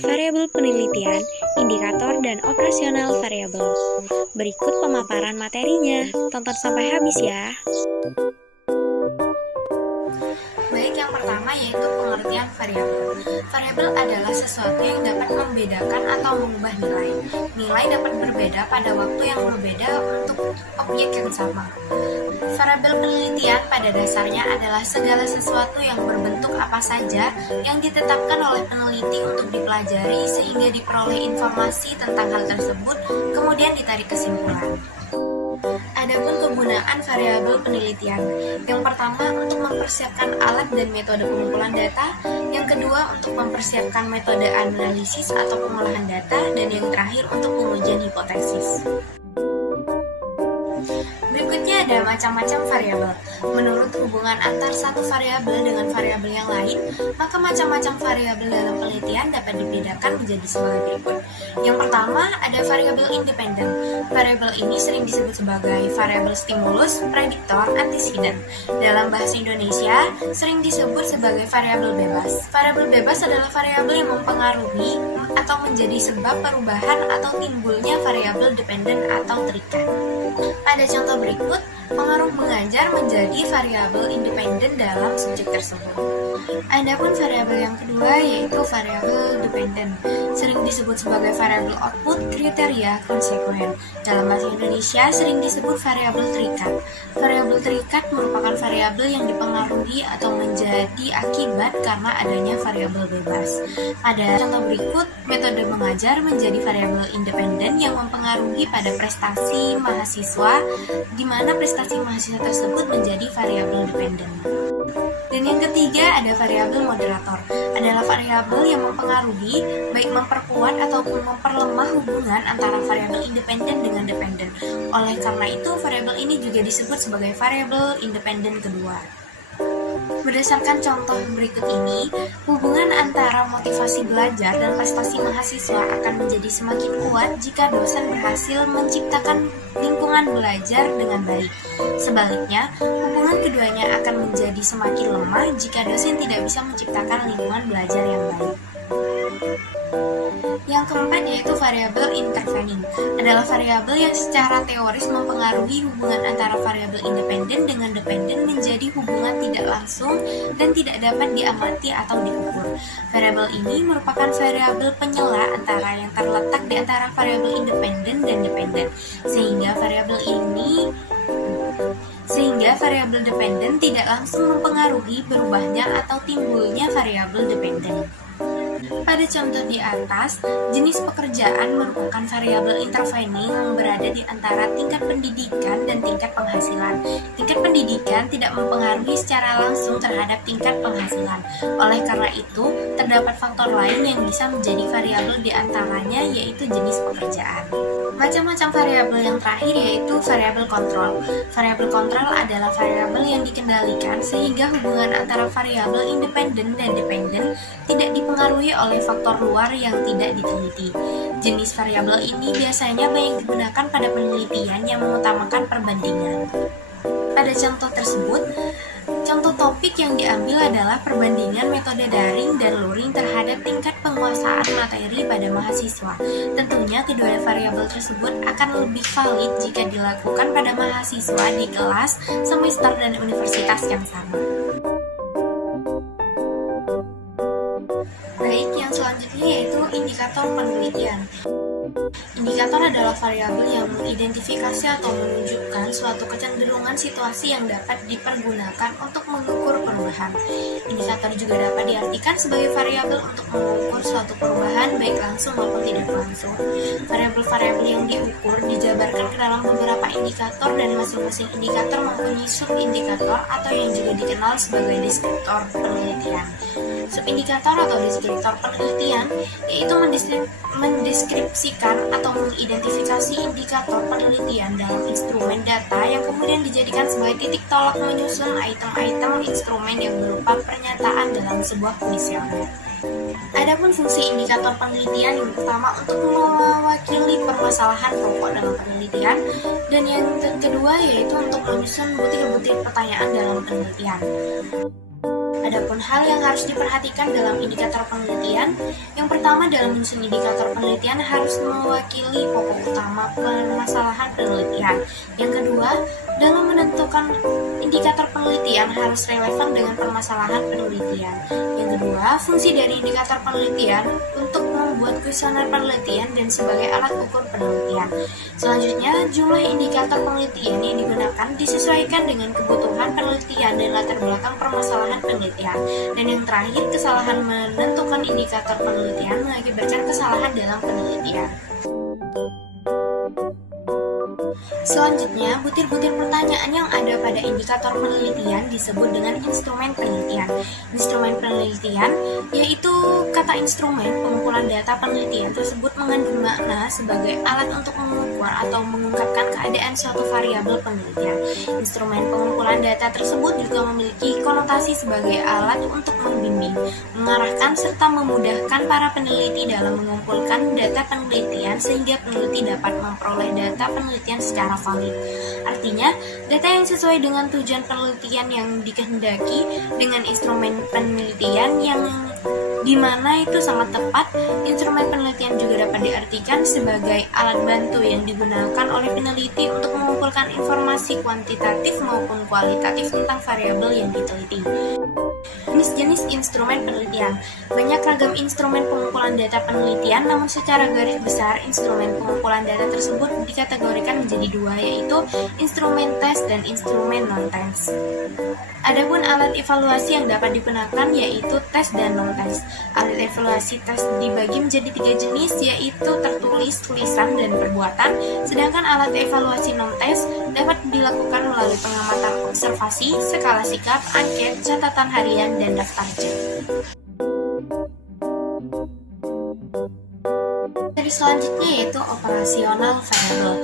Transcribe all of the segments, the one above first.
variabel penelitian, indikator, dan operasional variabel. Berikut pemaparan materinya, tonton sampai habis ya. Baik, yang pertama yaitu pengertian variabel. Variabel adalah sesuatu yang dapat membedakan atau mengubah nilai. Nilai dapat berbeda pada waktu yang berbeda untuk objek yang sama. Variabel penelitian pada dasarnya adalah segala sesuatu yang berbentuk apa saja yang ditetapkan oleh peneliti untuk dipelajari sehingga diperoleh informasi tentang hal tersebut, kemudian ditarik kesimpulan. Adapun kegunaan variabel penelitian, yang pertama untuk mempersiapkan alat dan metode pengumpulan data, yang kedua untuk mempersiapkan metode analisis atau pengolahan data, dan yang terakhir untuk pengujian hipotesis. Berikutnya ada macam-macam variabel. Menurut hubungan antar satu variabel dengan variabel yang lain, maka macam-macam variabel dalam penelitian dapat dibedakan menjadi sebagai berikut. Yang pertama ada variabel independen. Variabel ini sering disebut sebagai variabel stimulus, prediktor, antesiden. Dalam bahasa Indonesia sering disebut sebagai variabel bebas. Variabel bebas adalah variabel yang mempengaruhi atau menjadi sebab perubahan atau timbulnya variabel dependen atau terikat. Pada contoh berikut, pengaruh mengajar menjadi variabel independen dalam subjek tersebut. Adapun variabel yang kedua yaitu variabel dependen, sering disebut sebagai variabel output, kriteria, konsekuen. Dalam bahasa Indonesia sering disebut variabel terikat. Variabel terikat merupakan variabel yang dipengaruhi atau menjadi akibat karena adanya variabel bebas. Pada contoh berikut, metode mengajar menjadi variabel independen yang mempengaruhi pada prestasi mahasiswa, di mana prestasi mahasiswa tersebut menjadi variabel dependen. Dan yang ketiga ada variabel moderator, adalah variabel yang mempengaruhi, baik memperkuat ataupun memperlemah hubungan antara variabel independen dengan dependen. Oleh karena itu, variabel ini juga disebut sebagai variabel independen kedua. Berdasarkan contoh berikut ini, hubungan antara motivasi belajar dan prestasi mahasiswa akan menjadi semakin kuat jika dosen berhasil menciptakan lingkungan belajar dengan baik. Sebaliknya, hubungan keduanya akan menjadi semakin lemah jika dosen tidak bisa menciptakan lingkungan belajar yang baik. Yang keempat yaitu variabel intervening, adalah variabel yang secara teoris mempengaruhi hubungan antara variabel independen dengan dependen menjadi hubungan tidak langsung dan tidak dapat diamati atau diukur. Variabel ini merupakan variabel penyela antara yang terletak di antara variabel independen dan dependen, sehingga variabel dependen tidak langsung mempengaruhi berubahnya atau timbulnya variabel dependen. Pada contoh di atas, jenis pekerjaan merupakan variabel intervening yang berada di antara tingkat pendidikan dan tingkat penghasilan. Tingkat pendidikan tidak mempengaruhi secara langsung terhadap tingkat penghasilan. Oleh karena itu, terdapat faktor lain yang bisa menjadi variabel di antaranya yaitu jenis pekerjaan. Macam-macam variabel yang terakhir yaitu variabel kontrol. Variabel kontrol adalah variabel yang dikendalikan sehingga hubungan antara variabel independen dan dependen tidak dipengaruhi oleh faktor luar yang tidak diteliti. Jenis variabel ini biasanya banyak digunakan pada penelitian yang mengutamakan perbandingan. Pada contoh tersebut, contoh topik yang diambil adalah perbandingan metode daring dan luring terhadap tingkat penguasaan materi pada mahasiswa. Tentunya kedua variabel tersebut akan lebih valid jika dilakukan pada mahasiswa di kelas, semester, dan universitas yang sama. Baik, yang selanjutnya yaitu indikator penelitian. Indikator adalah variabel yang mengidentifikasi atau menunjukkan suatu kecenderungan situasi yang dapat dipergunakan untuk mengukur perubahan. Indikator juga dapat diartikan sebagai variabel untuk mengukur suatu perubahan baik langsung maupun tidak langsung. Variabel-variabel yang diukur dijabarkan ke dalam beberapa indikator dan masing-masing indikator mempunyai subindikator atau yang juga dikenal sebagai deskriptor penelitian. Subindikator atau deskriptor penelitian yaitu mendeskripsikan atau mengidentifikasi indikator penelitian dalam instrumen data yang kemudian dijadikan sebagai titik tolak menyusun item-item instrumen yang berupa pernyataan dalam sebuah kuesioner. Adapun fungsi indikator penelitian yang pertama untuk mewakili permasalahan pokok dalam penelitian, dan yang kedua yaitu untuk menyusun butir-butir pertanyaan dalam penelitian. Adapun hal yang harus diperhatikan dalam indikator penelitian, yang pertama dalam menyusun indikator penelitian harus mewakili pokok utama permasalahan penelitian. Yang kedua, dalam menentukan indikator penelitian harus relevan dengan permasalahan penelitian. Yang kedua, fungsi dari indikator penelitian untuk membuat kuesioner penelitian dan sebagai alat ukur penelitian. Selanjutnya, jumlah indikator penelitian yang digunakan disesuaikan dengan kebutuhan penelitian dan latar belakang permasalahan penelitian. Dan yang terakhir, kesalahan menentukan indikator penelitian mengakibatkan kesalahan dalam penelitian. Selanjutnya, butir-butir pertanyaan yang ada pada indikator penelitian disebut dengan instrumen penelitian. Instrumen penelitian yaitu kata instrumen pengumpulan data penelitian tersebut mengandung makna sebagai alat untuk mengukur atau mengungkapkan keadaan suatu variabel penelitian. Instrumen pengumpulan data tersebut juga memiliki konotasi sebagai alat untuk membimbing, mengarahkan, serta memudahkan para peneliti dalam mengumpulkan data penelitian sehingga peneliti dapat memperoleh data penelitian secara valid. Artinya, data yang sesuai dengan tujuan penelitian yang dikehendaki dengan instrumen penelitian yang dimana itu sangat tepat. Instrumen penelitian juga dapat diartikan sebagai alat bantu yang digunakan oleh peneliti untuk mengumpulkan informasi kuantitatif maupun kualitatif tentang variabel yang diteliti. Jenis-jenis instrumen penelitian. Banyak ragam instrumen pengumpulan data penelitian, namun secara garis besar instrumen pengumpulan data tersebut dikategorikan menjadi dua, yaitu instrumen tes dan instrumen non-tes. Adapun alat evaluasi yang dapat digunakan yaitu tes dan non-tes. Alat evaluasi tes dibagi menjadi 3 jenis, yaitu tertulis, tulisan, dan perbuatan, sedangkan alat evaluasi non-tes dapat dilakukan melalui pengamatan observasi, skala sikap, angket, catatan harian, dan daftar cek. Dari selanjutnya yaitu operasional variabel.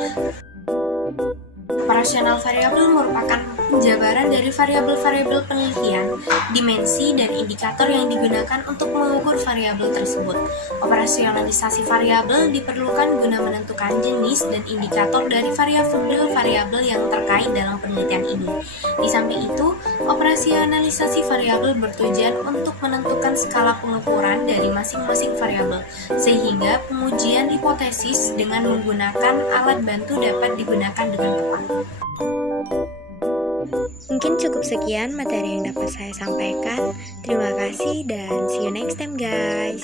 Operasional variabel merupakan penjabaran dari variabel-variabel penelitian, dimensi, dan indikator yang digunakan untuk mengukur variabel tersebut. Operasionalisasi variabel diperlukan guna menentukan jenis dan indikator dari variabel-variabel yang terkait dalam penelitian ini. Di samping itu, operasionalisasi variabel bertujuan untuk menentukan skala pengukuran dari masing-masing variabel, sehingga pengujian hipotesis dengan menggunakan alat bantu dapat digunakan dengan tepat. Mungkin cukup sekian materi yang dapat saya sampaikan. Terima kasih dan see you next time guys.